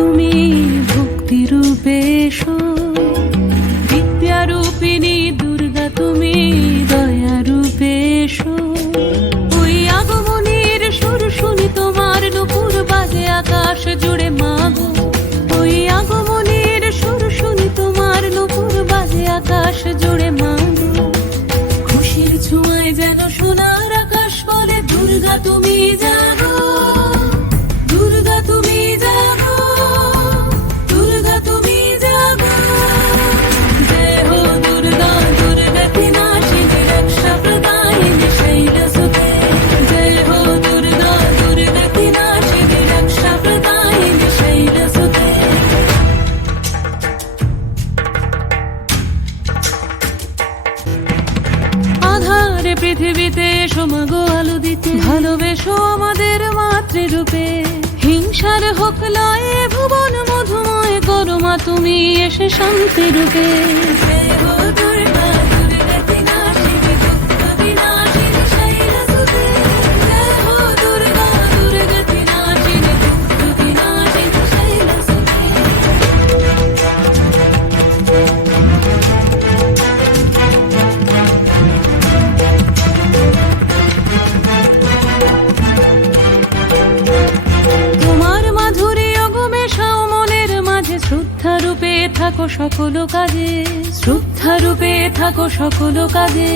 তুমি ভক্তি রূপে এসো, বিদ্যা রূপিণী দুর্গা তুমি দয়া রূপে এসো। ওই আগমনীর সুর শুনি তোমার নুপুর বাজে আকাশ জুড়ে মাগো, ওই আগমনীর সুর শুনি তোমার নুপুর বাজে আকাশ জুড়ে মাগো। খুশির ছোঁয়ায় যেন সোনার আকাশ বলে দুর্গা তুমি জাগো, দুর্গা তুমি জাগো, দুর্গা তুমি জাগো। জয় হো দুর্গা দুর্গতি নাশিনী রক্ষা প্রদায়িনী শৈলসুতে, জয় হো দুর্গা দুর্গতি নাশিনী রক্ষা প্রদায়িনী শৈলসুতে। আধারে পৃথিবীতে এসো মাগো আলো দিতে, ভালোবেসো আমাদের মাতৃরূপে। হিংসার হোক লয়ে ভুবন মধুময় করো মা তুমি এসে শান্তি রূপে। জয় হো দুর্গা দুর্গতি নাশিনী দুঃখ বিনাশিনী শৈলসুতে, জয় হো দুর্গা দুর্গতি নাশিনী দুঃখ বিনাশিনী শৈলসুতে। তোমার মাধুরী অগমে সাও মনের মাঝে, শ্রদ্ধা রূপে থাকো সকল কাজে, শ্রদ্ধা রূপে থাকো সকল কাজে।